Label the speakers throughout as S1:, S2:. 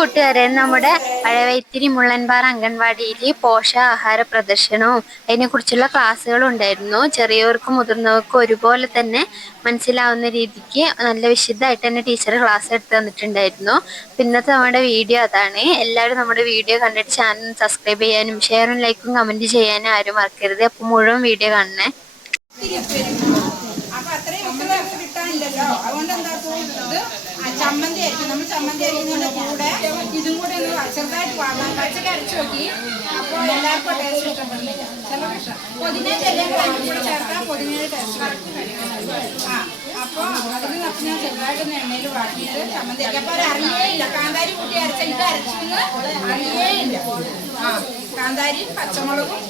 S1: കൂട്ടുകാരെ നമ്മുടെ പഴവൈത്തിരി മുള്ളൻപാറ അംഗൻവാടിയിൽ പോഷകാഹാര പ്രദർശനവും അതിനെക്കുറിച്ചുള്ള ക്ലാസ്സുകളും ഉണ്ടായിരുന്നു. ചെറിയവർക്കും മുതിർന്നവർക്കും ഒരുപോലെ തന്നെ മനസ്സിലാവുന്ന രീതിക്ക് നല്ല വിശദമായിട്ട് തന്നെ ടീച്ചർ ക്ലാസ് എടുത്ത് തന്നിട്ടുണ്ടായിരുന്നു. പിന്നത്തെ നമ്മുടെ വീഡിയോ അതാണ്. എല്ലാവരും നമ്മുടെ വീഡിയോ കണ്ടിട്ട് ചാനൽ സബ്സ്ക്രൈബ് ചെയ്യാനും ഷെയറും ലൈക്കും കമന്റ് ചെയ്യാനും ആരും മറക്കരുത്. അപ്പോൾ മുഴുവൻ വീഡിയോ കാണണേ.
S2: അപ്പൊ അത്രയും കിട്ടാനില്ലല്ലോ. അതുകൊണ്ട് എന്താ ചമ്മന്തി അരിക്കും നമ്മൾ ചമ്മന്തി അരിക്കുന്നതിന്റെ കൂടെ ഇതും കൂടെ ഒന്ന് ചെറുതായിട്ട് വാങ്ങാം. പച്ചക്ക അരച്ചു നോക്കി അപ്പൊ എല്ലാവർക്കും ടേസ്റ്റ് ഇഷ്ടപ്പെടുന്നില്ല ചിലർക്ക് ഇഷ്ടം പൊതിനേന്റെ എല്ലാം കൂടെ ചേർത്താൽ പൊതിനയുടെ ടേസ്റ്റ് ആ അപ്പൊ അതിന് നമുക്ക് ഞാൻ ചെറുതായിട്ട് ഒന്ന് എണ്ണയിൽ വാട്ടിയിട്ട് ചമ്മന്തി അരിക്കും അപ്പൊ ഒരു അറിയേ ഇല്ല. കാന്താരി കൂട്ടി അരച്ച ഇത് അരച്ചെന്ന് അറിയേ ഇല്ല. ആ കാന്താരി പച്ചമുളകും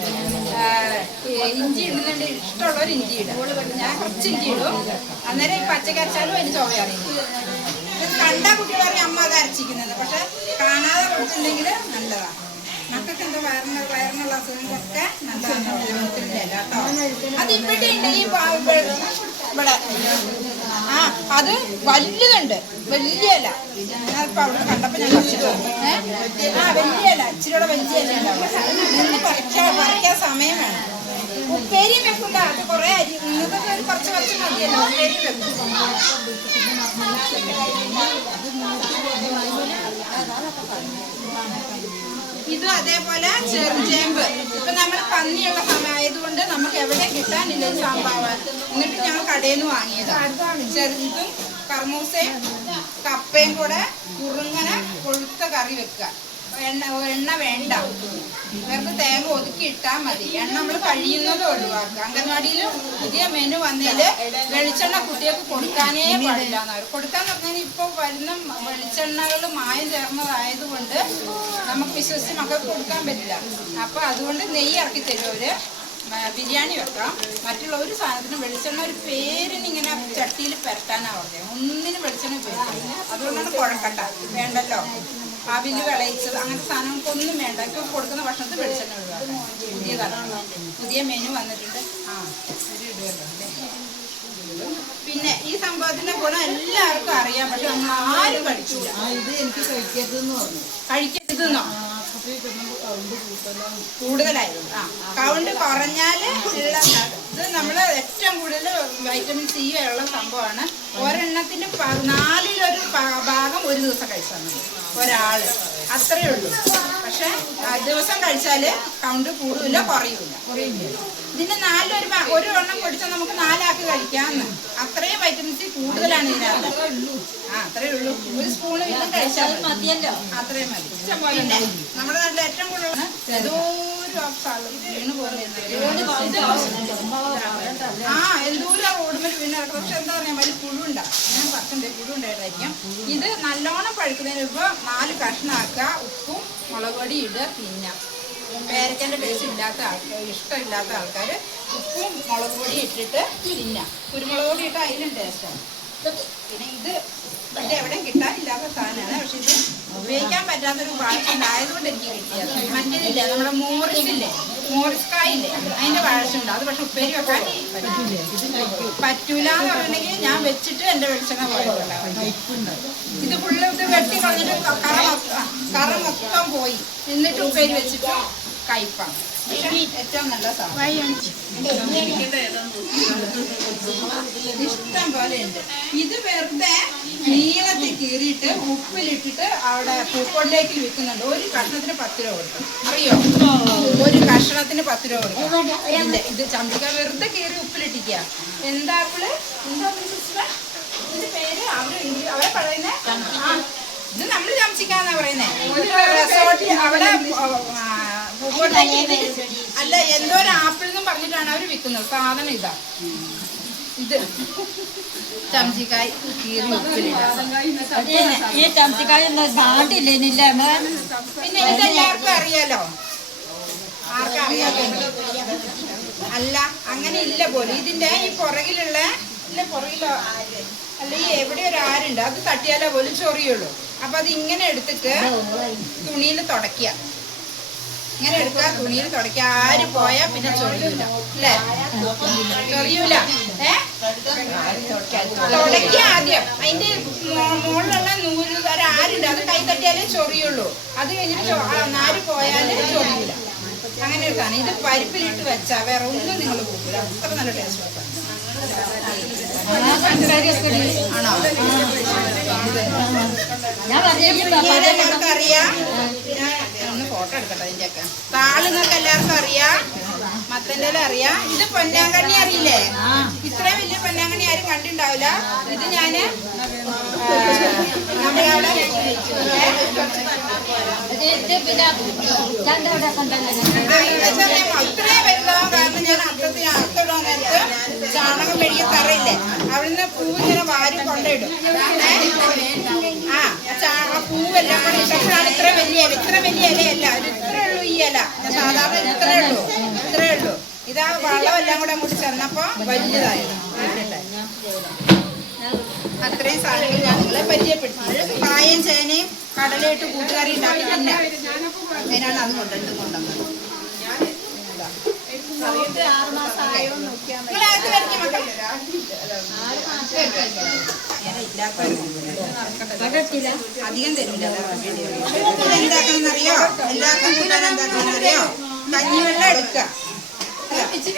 S2: ഇഞ്ചി ഇടുന്നുണ്ട്. ഇഷ്ടമുള്ളവർ ഇഞ്ചി ഇടും. ഞാൻ കുറച്ച് ഇഞ്ചി ഇടും. അന്നേരം ഈ പച്ചക്കരച്ചാലും അതിന് ചുവ അറിയില്ല ഇത് കണ്ട കുട്ടി പറയും അമ്മ അത് അരച്ചിരിക്കുന്നത്. പക്ഷെ കാണാതെ കൊടുത്തിട്ടുണ്ടെങ്കിൽ നല്ലതാണ് മക്കൾക്ക് എന്തോ വയറിന് വയറിനുള്ള അസുഖങ്ങളൊക്കെ നല്ലതാണ് കേട്ടോ. ഇവിടെ. ആ അത് വലുതുണ്ട്. വലിയ ഇല. ഞാനിപ്പോ അവിടെ കണ്ടപ്പോ ഞാൻ പറിച്ചിട്ട് വന്നു. ആ വലിയ ഇല. ഇച്ചിരിയുടെ വലിയ ഇല. പറിക്കാൻ സമയം വേണം. ഇതും അതേപോലെ ചെറുചേമ്പ് ഇപ്പൊ നമ്മൾ പന്നിയുള്ള സമയമായത് കൊണ്ട് നമുക്ക് എവിടെ കിട്ടാനില്ല സാമ്പാവ് എന്നിട്ട് ഞങ്ങൾ കടയിൽ നിന്ന് വാങ്ങിയത്. ചെറുതും കർമൂസയും കപ്പയും കൂടെ കുറുങ്ങനെ കൊഴുത്ത കറി വെക്കുക. എണ്ണ എണ്ണ വേണ്ട. ഇവർക്ക് തേങ്ങ ഒതുക്കി ഇട്ടാൽ മതി. എണ്ണ നമ്മൾ കഴിയുന്നത് ഒഴിവാക്കുക. അംഗൻവാടിയിൽ പുതിയ മെനു വന്നതിൽ വെളിച്ചെണ്ണ കുട്ടികൾക്ക് കൊടുക്കാനേ പാടില്ല എന്നവർ കൊടുക്കാന്ന് പറഞ്ഞാൽ ഇപ്പോൾ വരുന്ന വെളിച്ചെണ്ണകൾ മായം ചേർന്നതായതുകൊണ്ട് നമുക്ക് വിശ്വസിച്ച് മക്കൾക്ക് കൊടുക്കാൻ പറ്റില്ല. അപ്പൊ അതുകൊണ്ട് നെയ്യ് ഇറക്കി തരും ബിരിയാണി വെക്കാം. മറ്റുള്ള ഒരു സാധനത്തിന് വെളിച്ചെണ്ണ ഒരു പേരിന് ഇങ്ങനെ ചട്ടിയിൽ പുരട്ടാനാ പറഞ്ഞത് ഒന്നിനും വെളിച്ചെണ്ണ ഉപയോഗിക്കില്ല അതുകൊണ്ടാണ് കുഴക്കട്ട. വേണ്ടല്ലോ. അവിൽ വിളയിച്ചത് അങ്ങനത്തെ സാധനങ്ങൾക്കൊന്നും വേണ്ട. ഇപ്പൊ കൊടുക്കുന്ന ഭക്ഷണത്തിൽ വെളിച്ചെണ്ണ ഒഴിവാക്കാം. പുതിയതാണ്. പുതിയ മെനു വന്നിട്ടുണ്ട്. ആ ഇത് ഇടുമല്ലോ പിന്നെ ഈ സംഭവത്തിന്റെ ഗുണം എല്ലാവർക്കും അറിയാം. പക്ഷെ നമ്മൾ ആരും കഴിച്ചില്ല.
S3: ഇത് എനിക്ക് കഴിക്കരുതെന്ന് പറഞ്ഞു.
S2: കഴിക്കരുതെന്നോ? കൂടുതലായിരുന്നു. ആ കൗണ്ട് കുറഞ്ഞാൽ ഉള്ള ഇത് നമ്മൾ ഏറ്റവും കൂടുതൽ വൈറ്റമിൻ സി ഉള്ള സംഭവമാണ്. ഒരെണ്ണത്തിന്റെ പ- നാലിലൊരു ഭാഗം ഒരു ദിവസം കഴിച്ചാൽ മതി. ഒരാൾ. അത്രയേ ഉള്ളൂ. പക്ഷെ ദിവസം കഴിച്ചാൽ കൗണ്ട് കൂടില്ല കുറയൂല. ഇതിന്റെ നാലിലൊരു ഒരു എണ്ണം പൊടിച്ചാൽ നമുക്ക് നാലാക്കി കഴിക്കാമെന്ന് അത്രയും വൈറ്റമിൻ സി കൂടുതലാണ് ഇതിനകത്ത്. ആ അത്രേ ഉള്ളൂ. ഒരു സ്പൂണ് വീതം കഴിച്ചാൽ മതിയല്ലോ. അത്രയും മതി. നമ്മുടെ നാട്ടിൽ ഏറ്റവും കൂടുതൽ ആ എന്തോരം റോഡുമേൽ പിന്നെ പക്ഷെ എന്താ പറയാ വലിയ പുഴുണ്ട ഞാൻ പത്തുണ്ട് പുഴു ഇത് നല്ലോണം പഴുക്കുന്നതിന് മുമ്പ് നാല് കഷ്ണാക്കുക ഉപ്പും മുളക് പൊടി ഇടുക. തിന്നാം പേരക്കന്റെ ടേസ്റ്റ് ഇല്ലാത്ത ആൾക്കാർ ഇഷ്ടമില്ലാത്ത ആൾക്കാർ ഉപ്പും മുളക് പൊടി ഇട്ടിട്ട് തിന്നാം കുരുമുളക് പൊടി ഇട്ട് അതിലും ടേസ്റ്റാണ് പിന്നെ ഇത് ഇത് എവിടെയും കിട്ടാനില്ലാത്ത സാധനമാണ്. പക്ഷെ ഇത് ഉപയോഗിക്കാൻ പറ്റാത്തൊരു വാഴ ആയതുകൊണ്ട് എനിക്ക് കിട്ടിയത്. മറ്റേതില്ലേ? നമ്മുടെ മോറിസില്ലേ? മോറിസ് കായില്ലേ അതിന്റെ വാഴച്ചുണ്ട് അത് പക്ഷെ ഉപ്പേരി വെക്കാൻ പറ്റൂല എന്ന് പറഞ്ഞിട്ടുണ്ടെങ്കിൽ ഞാൻ വെച്ചിട്ട് എന്റെ വെളിച്ചെണ്ണ പോയിട്ടുണ്ടാവും ഇത് ഫുള്ള് ഇത് വെട്ടി കളഞ്ഞിട്ട് കറ കറ മൊത്തം പോയി. എന്നിട്ട് ഉപ്പേരി വെച്ചിട്ട് കയ്പാണ് ഏറ്റവും നല്ല സാധനം ഇഷ്ടം പോലെ ഉണ്ട് ഇത് വെറുതെ നീളത്തിൽ കീറിയിട്ട് ഉപ്പിലിട്ടിട്ട് അവിടെ പൂക്കോട്ടിലേക്ക് വിൽക്കുന്നുണ്ട്. ഒരു കഷ്ണത്തിന് പത്ത് രൂപ കൊടുക്കും അറിയോ? ഒരു കഷ്ണത്തിന് പത്ത് രൂപ കൊടുക്കും ഇത് ചമ്പിക്ക വെറുതെ കീറി ഉപ്പിലിട്ടിക്കുക എന്താ ആപ്പിൾ? എന്താ ഇതിന്റെ പേര് അവർ അവരെ പറയുന്നേ? ഇത് നമ്മൾ ചമച്ചിക്കാന്നാ പറയുന്നേ. റിസോർട്ടിൽ അവിടെ അല്ല എന്തോ ഒരു ആപ്പിൾ എന്നും പറഞ്ഞിട്ടാണ് അവർ വിൽക്കുന്നത്. സാധനം ഇതാ. ഇത്. ചംച്ചിക്കായ് കീറി
S4: ഈ ചമച്ചിക്കായ നാട്ടില്ലേനില്ലേ
S2: പിന്നെ ഇതെല്ലാവർക്കും അറിയാലോ? ആർക്കും അറിയാലോ അല്ല അങ്ങനെ ഇല്ല പോലും. ഇതിന്റെ ഈ പുറകിലുള്ള ഇല്ല പുറകിലോ അല്ല ഈ എവിടെ ഒരു ആരുണ്ട്? അത് തട്ടിയാലോ പോലും ചൊറിയുള്ളൂ. അപ്പൊ അത് ഇങ്ങനെ എടുത്തിട്ട് തുണിയിൽ തുടയ്ക്കുക. ഇങ്ങനെ എടുക്കുക തുണിയിൽ തുടക്കുക ആര് പോയാ പിന്നെ ചൊറിയൂല. അല്ലേ? ചൊറിയൂല. ഏ? തുടക്കുക ആദ്യം. അതിന്റെ മുകളിലുള്ള നൂൽ വരെ ആരുണ്ട് അത് കൈ തട്ടിയാലേ ചൊറിയുള്ളൂ. അത് കഴിഞ്ഞിട്ട് ആര് പോയാലും ചൊറിയൂല. അങ്ങനെ ഒരു ഇത് പരിപ്പിലിട്ട് വെച്ചാ വേറെ ഒന്നും നിങ്ങൾ പോകില്ല അത്ര നല്ല ടേസ്റ്റ് ആണോ?
S4: ഞാൻ
S2: അറിയാം. ഞാൻ അതിന്റെ ഒക്കെ താൾ നിങ്ങൾക്ക് എല്ലാവർക്കും അറിയാം. മത്തന്റെ ഇല അറിയാം. ഇത് പൊന്നാങ്കണ്ണി അറിയില്ലേ ഇത്രയും വലിയ പൊന്നാങ്കണ്ണി ആരും കണ്ടിണ്ടാവില്ല ഇത് ഞാൻ നമ്മളവിടെ ഞാൻ ഞാൻ ചാണകം മെഴുകിയ തറയില്ലേ? അവിടുന്ന് പൂവ് ഇങ്ങനെ വാരി കൊണ്ടിടും ആ പൂവെല്ലാം ഇട്ടപ്പോഴാണ് ഇത്ര വലിയ ഇല ഇത്ര വലിയ ഇലയല്ല ഇത് ഇത്രേ ഉള്ളൂ ഈ ഇല. സാധാരണ ഇത്രേ ഉള്ളൂ ഇത്രേ ഉള്ളൂ. ഇതാ വളമെല്ലാം കൂടെ മുടി ചെന്നപ്പോ വലുതായത് അത്രയും സാധനങ്ങൾ ഞങ്ങളെ പരിചയപ്പെടുത്തി. കായും ചേനയും കടലയിട്ട് കൂട്ടുകറി ഉണ്ടാക്കി തന്നെ. അതിനാണ് അത് കൊണ്ടിട്ട് കൊണ്ടുവന്നത്. നിങ്ങൾ അകത്ത് വരയ്ക്ക് മക്കളെ. അധികം തരില്ല ഇതെന്താക്കണമെന്നറിയോ എല്ലാവർക്കും കൂട്ടാൻ എന്താക്കണമെന്നറിയോ കഞ്ഞിവെള്ളം എടുക്കുക.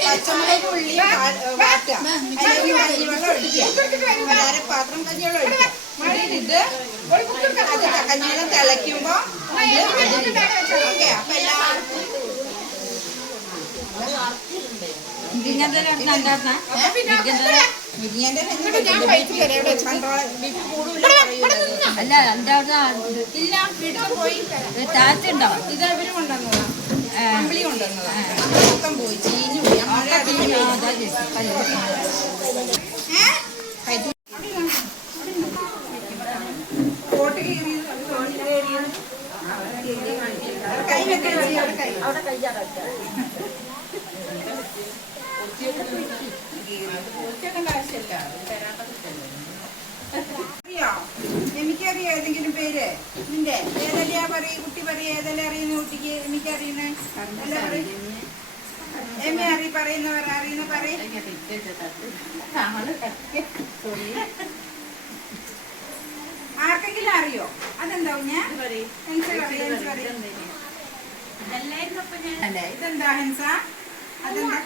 S2: പച്ചമുളക് ഉള്ളി വാട്ടുക. കഞ്ഞിവെള്ളം ഒഴിക്കുക. വളരെ പാത്രം കഞ്ഞിവെള്ളം ഒഴിക്കുക. ഇത് കഞ്ഞിവെള്ളം തിളയ്ക്കുമ്പോ ഓക്കെ അപ്പൊ എല്ലാവർക്കും
S4: ഇങ്ങനത്തെ ഉണ്ടായിരുന്ന
S2: മുരിങ്ങേന്റെ ഞാൻ കഴിച്ചില്ല എവിടെ ചന്ദ്രോളം ബിപ്പ് കൂടുതൽ പറയൂല
S4: അല്ല എന്റെ അവിടെ
S2: ഇല്ല വീട്ടിൽ പോയി
S4: താറ്റുണ്ടോ
S2: ഇത് അവർ കൊണ്ടുവന്നതാ. കമ്പിളി കൊണ്ടുവന്നതാ. മൊത്തം പോയി. ചീഞ്ഞു പോയി. കൈ വെക്കാൻ അവിടെ കൈ. അവിടെ ആവശ്യമില്ല. എനിക്കറിയോ ഏതെങ്കിലും പേര് നിന്റെ ഏതെല്ലാം പറയ് കുട്ടി പറയ് ഏതെല്ലാം അറിയുന്ന കുട്ടിക്ക് എനിക്കറിയുന്നേ അല്ല? പറയ് എമ്മ അറി പറയുന്നവർ അറിയുന്ന പറയും ആർക്കെങ്കിലും അറിയോ അതെന്താ ഞാൻ ഇതെന്താ ഹൻസ? അതെന്താ?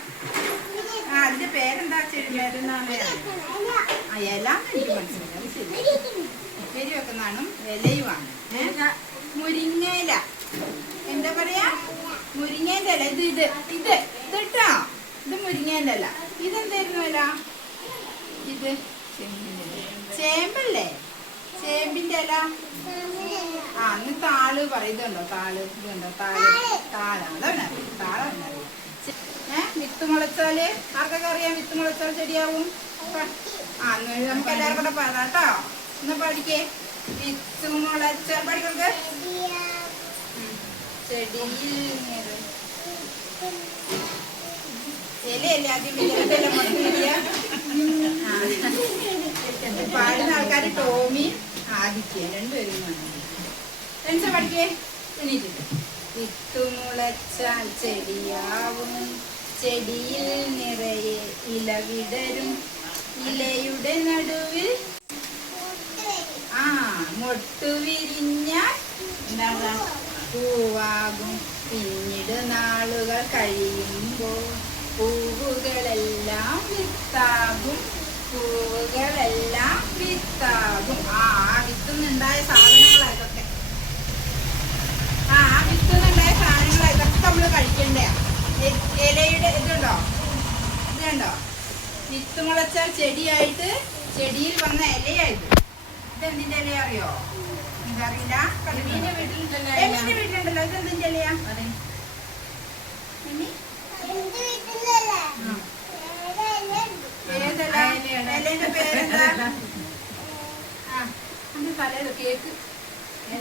S2: ആ അതിന്റെ പേരെന്താ ചെടിമരുന്നാണ് ആ എല്ലാം എനിക്ക് മനസ്സിലായി. ശരി. ഉപ്പേരി വെക്കുന്നതാണ് ഇലയുമാണ്? മുരിങ്ങയില. എന്താ പറയാ? മുരിങ്ങേന്റെ ഇല. ഇത് ഇത് ഇത് ഇത് കേട്ടോ ഇത് മുരിങ്ങേന്റെ ഇല. ഇതെന്തായിരുന്നു ഇല ഇത് ചേമ്പല്ലേ? ചേമ്പിന്റെ ഇല? ആ അന്ന് താൾ പറയുന്നുണ്ടോ? താൾ ഇതുണ്ടോ? താൾ. താളാണ് അതവനറിയാം താളവനറിയാം വിത്ത് മുളച്ചാൽ ആർക്കൊക്കെ അറിയാം? വിത്ത് മുളച്ചാൽ ശരിയാവും ആ നമുക്ക് എല്ലാവരും കൂടെ പറയാം കേട്ടോ. ഒന്ന് പഠിക്കേ. വിത്ത് മുളച്ച പഠിക്കുന്നത് ചെടിയിൽ ആദ്യം വിജയത്തിലെ മുളച്ചില്ല പാടുന്ന ആൾക്കാർ ടോമി ആദിത്യ രണ്ടുപേരും പഠിക്കേ. എണീറ്റിട്ട്. വിത്തുമുളച്ചാൽ ചെടിയാവും. ചെടിയിൽ നിറയെ ഇല വിടരും ഇലയുടെ നടുവിൽ ആ മൊട്ടുവിരിഞ്ഞ പൂവാകും. പിന്നീട് നാളുകൾ കഴിയുമ്പോൾ പൂവുകളെല്ലാം വിത്താകും. പൂവുകളെല്ലാം വിത്താകും. ആ ആ വിത്തുന്നുണ്ടായ സാധനങ്ങളാ ഇതൊക്കെ ആ ആ വിത്തുന്നുണ്ടായ സാധനങ്ങളാ ഇതൊക്കെ നമ്മൾ കഴിക്കണ്ടേ ഇലയുടെ ഇതുണ്ടോ? ഇതുണ്ടോ? വിത്ത് മുളച്ചാൽ ചെടിയായിട്ട് ചെടിയിൽ വന്ന ഇലയായത് ഇതെന്തിന്റെ ഇല അറിയോ? എന്താ അറിയില്ല എമീന്റെ വീട്ടിലുണ്ടല്ലോ എമീന്റെ വീട്ടിലുണ്ടല്ലോ. ഇതെന്തിന്റെ ഇലയാ? എമി? ഏതല? ഇലേന്റെ പേരെന്താ? ആ കേക്ക്.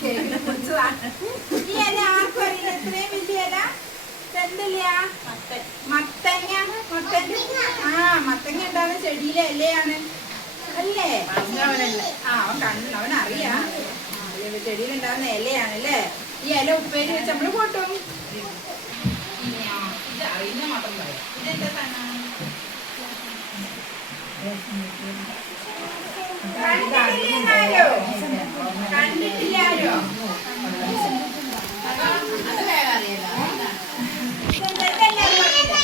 S2: കേക്കിനെ കുറിച്ചതാണ് ഈ ഇല ആർക്കും അറിയില്ല ഇത്രയും വലിയ ഇല ഇതെന്തല്ല മത്തങ്ങ. മത്തങ്ങ ആ മത്തങ്ങ ഉണ്ടാവുന്ന ചെടിയിലെ ഇലയാണ്. അല്ലേ? ആ അവൻ കണ്ണു അവൻ അറിയാം. ചെടിയിലുണ്ടാവുന്ന ഇലയാണ് അല്ലേ? ഈ ഇല ഉപ്പേരി വെച്ച് നമ്മൾ കൂട്ടും. അറിയുന്ന മാത്രം പറയാം ഇതെന്താ സാധനം കണ്ടിട്ടില്ലാരോ കണ്ടിട്ടില്ലാരോ അത് വേറെ അറിയാലോ ഇതെന്താ ഇതെല്ലാരും അറിയില്ലേ?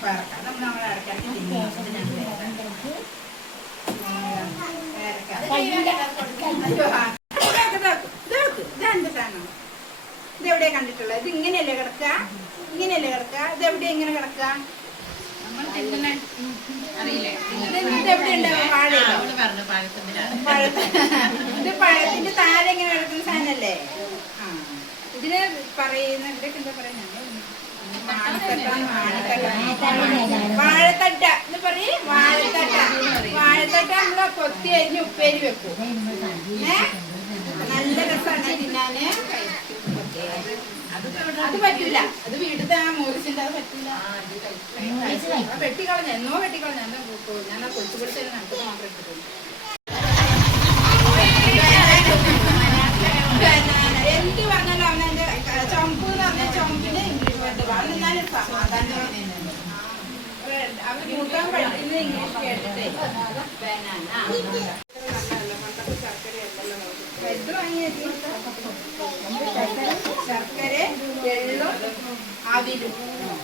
S2: പറക്കാം. നമ്മൾ നമ്മളെ ഇടയ്ക്കിടയ്ക്ക് തിന്നും. പേരക്ക. അയ്യോ, ആ. ഇതൊക്കെ ഇതാക്കും. ഇതെടുക്ക്. ഇതെന്ത് സാധനം? ഇതെവിടെയാ കണ്ടിട്ടുള്ളത് ഇത് ഇങ്ങനെയല്ലേ കിടക്ക ഇങ്ങനെയല്ലേ കിടക്ക ഇത് എവിടെയാ ഇങ്ങനെ കിടക്ക അറിയില്ലേ ഇത് എവിടെ ഉണ്ടാവും വാഴയിലോ പഴത്ത് ഇത് പഴത്തിന്റെ താഴെ ഇങ്ങനെ കിടക്കുന്ന സാധനല്ലേ ഇതിന് പറയുന്ന ഇവിടെയൊക്കെ എന്താ പറയുക വാഴത്തട്ട എന്ന് പറയും വാഴത്തട്ട. വാഴത്തട്ട നമ്മൾ കൊത്തി അരിഞ്ഞ് ഉപ്പേരി വെക്കും. ഏ? നല്ല രസമാണ് തിന്നാന് അത് പറ്റില്ല അത് വീട്ടിലത്തെ ആ മോറിസിന്റെ അത് പറ്റില്ല വെട്ടിക്കളഞ്ഞ എന്നോ വെട്ടിക്കളഞ്ഞ എന്താ ഞാൻ ആ കൊച്ചു പിടിച്ചതിന് നമുക്ക് മാത്രം ഇട്ടിട്ടുണ്ട് എന്ത് പറഞ്ഞാലും അവനെ ചുമപ്പ് എന്ന് പറഞ്ഞ ചുമപ്പിന് ഇംഗ്ലീഷ് വേർഡ്. അവൻ എന്നാലും സമാധാനം അവൻ കൂട്ടാൻ പഠിക്കുന്നത് ഇംഗ്ലീഷ് കേട്ടിട്ടേ. ബനാന. ബ്രെഡ് വാങ്ങിയത് ശർക്കര വെള്ളം അവിലും വേണോ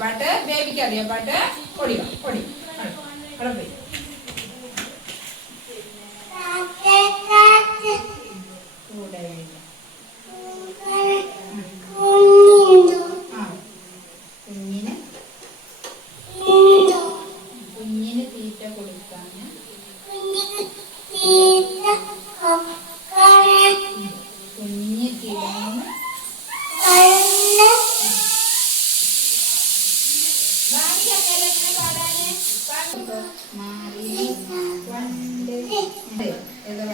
S2: പാട്ട് ബേബിക്ക് അറിയാം പാട്ട് ഓടി ഓടി പോയി. കൂടെ. വണ്ട് ഏതാ